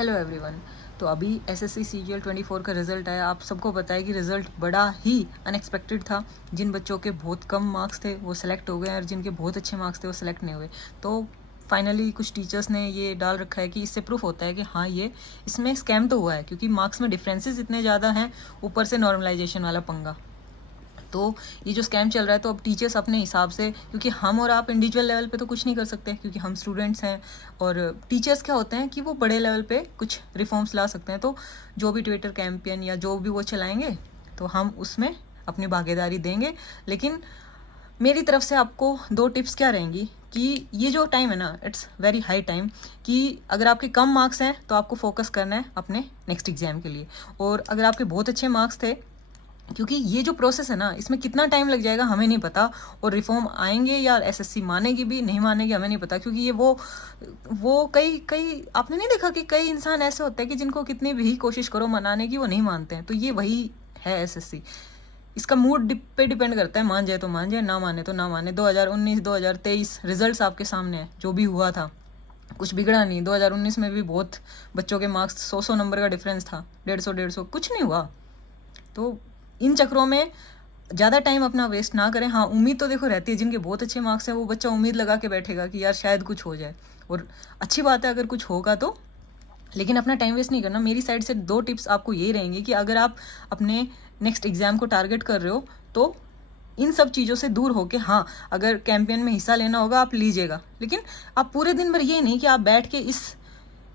Hello everyone. तो अभी SSC CGL 24 का रिज़ल्ट आया। आप सबको पता है कि रिज़ल्ट बड़ा ही अनएक्सपेक्टेड था। जिन बच्चों के बहुत कम मार्क्स थे वो सेलेक्ट हो गए और जिनके बहुत अच्छे मार्क्स थे वो सेलेक्ट नहीं हुए। तो फाइनली कुछ टीचर्स ने ये डाल रखा है कि इससे प्रूफ होता है कि हाँ, ये इसमें स्कैम तो हुआ है, क्योंकि मार्क्स में डिफरेंसेस इतने ज़्यादा हैं, ऊपर से नॉर्मलाइजेशन वाला पंगा। तो ये जो स्कैम चल रहा है, तो अब टीचर्स अपने हिसाब से, क्योंकि हम और आप इंडिविजुअल लेवल पे तो कुछ नहीं कर सकते क्योंकि हम स्टूडेंट्स हैं, और टीचर्स क्या होते हैं कि वो बड़े लेवल पे कुछ रिफॉर्म्स ला सकते हैं। तो जो भी ट्विटर कैंपेन या जो भी वो चलाएंगे तो हम उसमें अपनी भागीदारी देंगे। लेकिन मेरी तरफ से आपको 2 टिप्स क्या रहेंगी कि ये जो टाइम है ना, इट्स वेरी हाई टाइम, कि अगर आपके कम मार्क्स हैं तो आपको फोकस करना है अपने नेक्स्ट एग्जाम के लिए, और अगर आपके बहुत अच्छे मार्क्स थे, क्योंकि ये जो प्रोसेस है ना, इसमें कितना टाइम लग जाएगा हमें नहीं पता, और रिफॉर्म आएंगे या एसएससी मानेगी भी नहीं मानेगी हमें नहीं पता, क्योंकि ये वो कई कई आपने नहीं देखा कि कई इंसान ऐसे होते हैं कि जिनको कितनी भी कोशिश करो मनाने की वो नहीं मानते हैं। तो ये वही है एसएससी। इसका मूड पे डिपेंड करता है, मान जाए तो मान जाए, ना माने तो ना माने। 2019 2023 रिजल्ट्स आपके सामने है, जो भी हुआ था कुछ बिगड़ा नहीं। 2019 में भी बहुत बच्चों के मार्क्स 100 नंबर का डिफरेंस था, 150 कुछ नहीं हुआ। तो इन चक्रों में ज़्यादा टाइम अपना वेस्ट ना करें। हाँ, उम्मीद तो देखो रहती है, जिनके बहुत अच्छे मार्क्स हैं वो बच्चा उम्मीद लगा के बैठेगा कि यार शायद कुछ हो जाए, और अच्छी बात है अगर कुछ होगा तो, लेकिन अपना टाइम वेस्ट नहीं करना। मेरी साइड से 2 टिप्स आपको ये रहेंगी कि अगर आप अपने नेक्स्ट एग्जाम को टारगेट कर रहे हो तो इन सब चीज़ों से दूर होके, हाँ अगर कैंपेन में हिस्सा लेना होगा आप लीजिएगा, लेकिन आप पूरे दिन भर ये नहीं कि आप बैठ के इस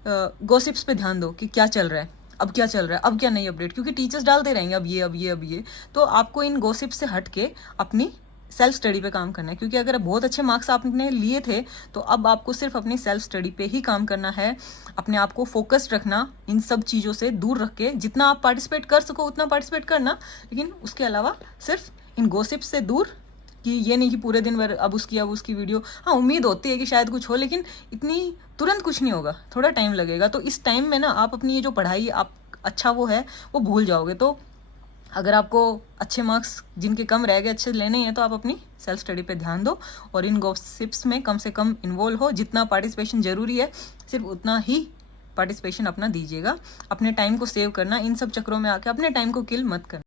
गॉसिप्स पे ध्यान दो कि क्या चल रहा है, अब क्या चल रहा है, अब क्या नई अपडेट, क्योंकि टीचर्स डालते रहेंगे अब ये अब ये अब ये। तो आपको इन गॉसिप्स से हट के अपनी सेल्फ स्टडी पे काम करना है, क्योंकि अगर बहुत अच्छे मार्क्स आपने लिए थे तो अब आपको सिर्फ अपनी सेल्फ स्टडी पे ही काम करना है। अपने आप को फोकस्ड रखना, इन सब चीज़ों से दूर रख के जितना आप पार्टिसिपेट कर सको उतना पार्टिसिपेट करना, लेकिन उसके अलावा सिर्फ इन गॉसिप्स से दूर। कि ये नहीं कि पूरे दिन भर अब उसकी वीडियो, हाँ उम्मीद होती है कि शायद कुछ हो, लेकिन इतनी तुरंत कुछ नहीं होगा, थोड़ा टाइम लगेगा। तो इस टाइम में ना आप अपनी ये जो पढ़ाई आप अच्छा वो है वो भूल जाओगे। तो अगर आपको अच्छे मार्क्स जिनके कम रह गए अच्छे लेने हैं तो आप अपनी सेल्फ स्टडी पे ध्यान दो, और इन गॉसिप्स में कम से कम इन्वॉल्व हो। जितना पार्टिसिपेशन जरूरी है सिर्फ उतना ही पार्टिसिपेशन अपना दीजिएगा। अपने टाइम को सेव करना, इन सब चक्रों में आके अपने टाइम को किल मत करना।